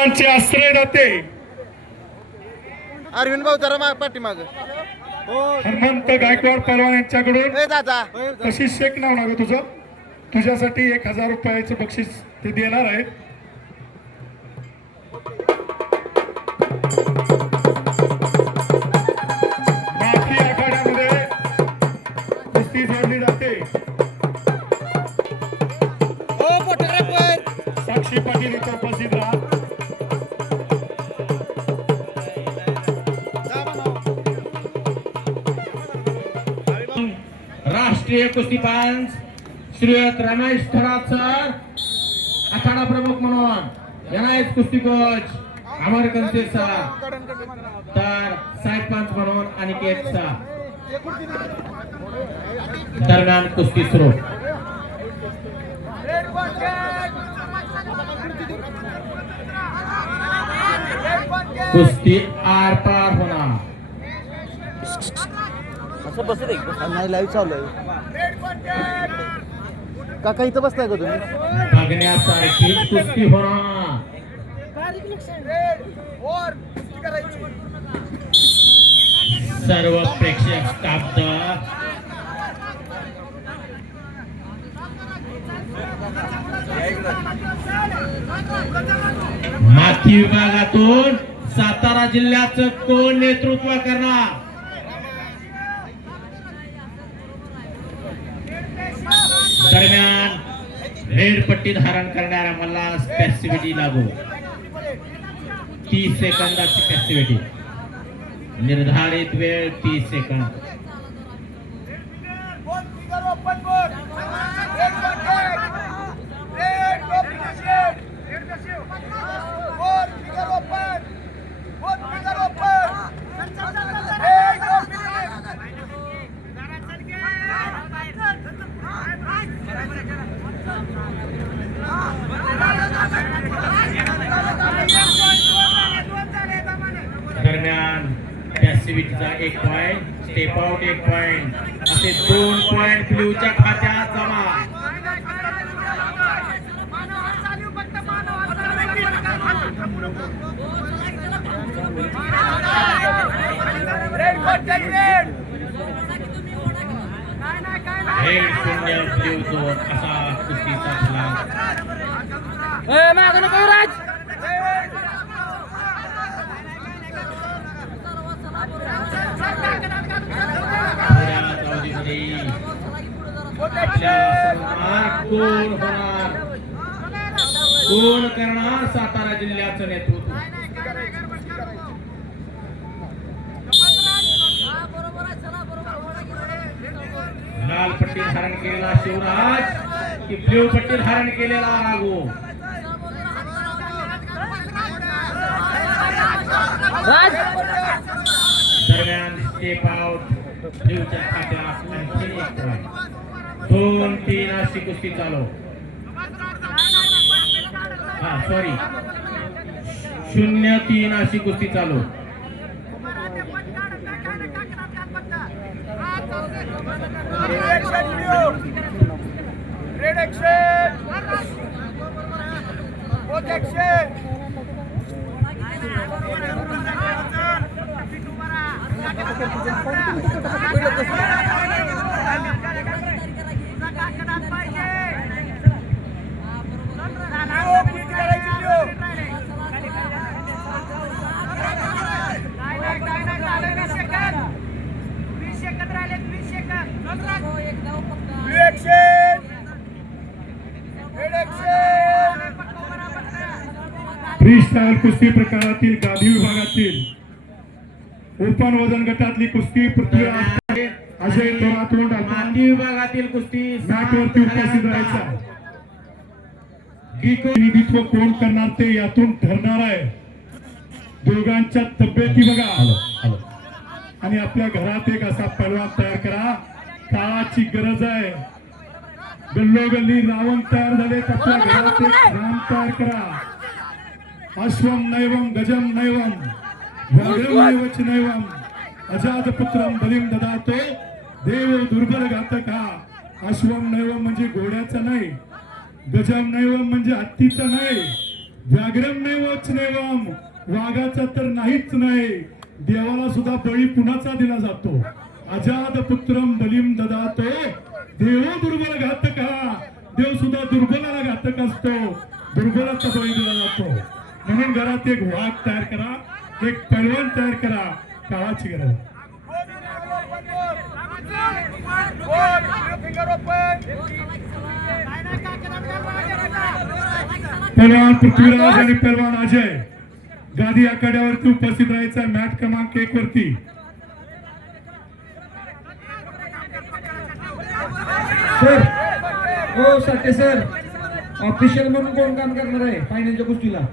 आश्रयदाते अरविंद भाऊ जरा पाठीमाग हनुमंत गायकवाड पहलवान यांच्याकडून दादा बक्षीस शेक नाव ना ग तुझं, तुझ्यासाठी 1000 रुपयाचं बक्षीस ते देणार आहेत. माफी आखाड्यामध्ये कुस्ती जोडली जाते. साक्षी पाटील इथं उपस्थित राहा. राष्ट्रीय कुस्तीबाज श्रीयुत रमेश थोरात सर आखाडा प्रमुख म्हणून यांना कुस्ती कोच अमरकंचे सर तर साहेब पंच म्हणून अनिकेत सर. दरम्यान कुस्ती सुरू. कुस्ती आर पार होणार. असं बसत नाही लाईव्ह चालू आहे. काका इथं बसताय का तुम्ही? बघण्यासारखी कुस्ती होणार. सर्व प्रेक्षक स्तब्ध. माथी विभागातून सातारा जिल्ह्याचं कोण नेतृत्व करणार? दरम्यान रेड पट्टी धारण करणाऱ्या मला पॅसिव्हिटी लागू. 30 सेकंदाची पॅसिव्हिटी. निर्धारित वेळ 30 सेकंद. दरम्यान पॅसिव्हिटीचा 1 पॉइंट, स्टेप आउट 1 पॉइंट, असे 2 पॉइंट ब्ल्यूच्या खात्यात जमा. रेड 0 ब्ल्यू 2 असा कुस्तीचा फलक. कोण करणार सातारा जिल्ह्याचं नेतृत्व? लाल पट्टी धारण केलेला शिवराज की ब्ल्यू पट्टी धारण केलेला राघू? दरम्यान स्टेप आउट ब्ल्यूच्या खात्यात आणखी 1 पॉइंट. 2-3 अशी कुस्ती चालू. सॉरी 0-3 अशी कुस्ती चालू. फ्रीस्टाईल कुस्ती प्रकारातील गादी विभागातील ओपन वजन गटातली कुस्ती पृथ्वीराज अजय थोरात माती विभागातील कुस्ती मॅटवरती उपस्थित राहायचा. प्रतिनिधित्व कोण करणार ते यातून ठरणार आहे. दोघांच्या तब्येती बघा आणि आपल्या घरात एक असा पहलवान तयार करा. काळाची गरज आहे. गल्लोगल्ली रावण तयार झाले. आपल्या घरात एक राम तयार करा. अश्वम नैवम गजम नैवम व्याघ्रमेवच नैवम अजातपुत्रम बलिम ददातो देव दुर्बल घातका. अश्वम नैवम म्हणजे घोड्याचं नाही, गजम नैवम म्हणजे हत्तीचं नाही, व्याघ्रम नैवच नैवम, वाघाचा तर नाहीच नाही, देवाला सुद्धा बळी कुणाचा दिला जातो. अजात पुत्रम बलिम ददातो, देव दुर्बल घातक, देव सुद्धा दुर्बलाला घातक असतो, दुर्बलाचा बळी दिला जातो. म्हणून घरात एक वाघ तयार करा, एक पैलवान तयार करा, काळाची गरज. पैलवान पृथ्वीराज आणि पैलवान अजय गादी आखाड्यावरती उपस्थित राहायचा. मॅच क्रमांक 1 वरती सर हो साठे सर, ऑफिशियल म्हणून कोण काम करणार आहे फायनलच्या कुस्तीला?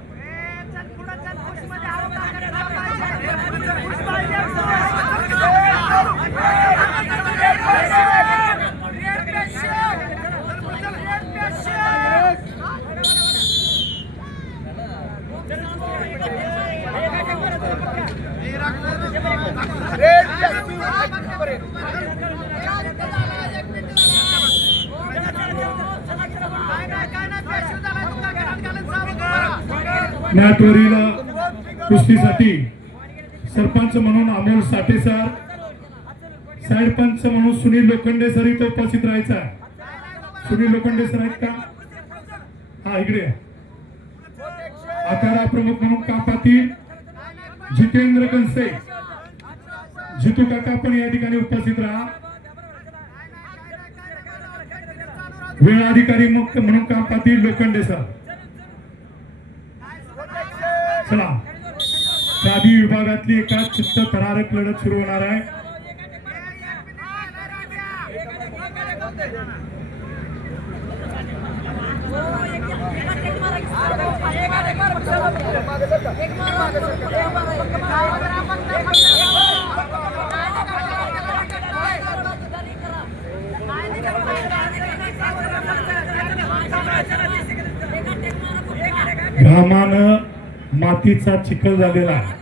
मॅटवरील कुस्तीसाठी सरपंच म्हणून अमोल साठे सर, साइड पंच म्हणून सुनील लोखंडे सर इथे उपस्थित राहायचा. सुनील लोखंडे सर आहेत का? हा इकडे. आखाडा प्रमुख म्हणून कापातील जितेंद्र कंसे, जितू काका पण या ठिकाणी उपस्थित राहा. वेळ अधिकारी म्हणून काम पाहतील लोखंडे सर. चला, गादी विभागातली एका चित्त थरारक लढत सुरू होणार आहे. घामानं मातीचा चिखल झालेला आहे.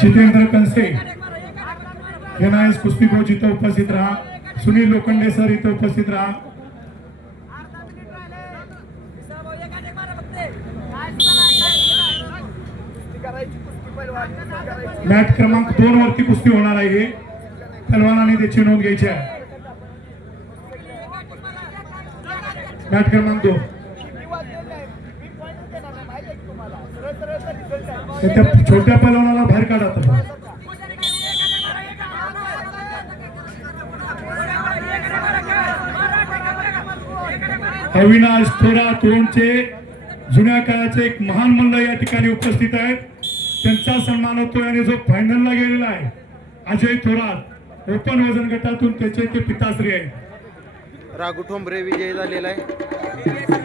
जितेंद्र कंसे यांना कुस्ती कोच इथं उपस्थित राहा. सुनील लोखंडे सर इथं उपस्थित राहा. मॅच क्रमांक 2 वरती कुस्ती होणार आहे. पहलवानांनी त्याची नोंद घ्यायची आहे. मॅच क्रमांक 2 त्या छोट्या पहलवानाला बाहेर काढा. अविनाश थोरात यांचे जुन्या काळाचे एक महान मल्ल या ठिकाणी उपस्थित आहेत. त्यांचा सन्मान होतोय आणि जो फायनलला गेलेला आहे अजय थोरात, ओपन वजन गटातून त्याचे ते पिताश्री आहेत. राघू ठोंबरे विजयी झालेला आहे.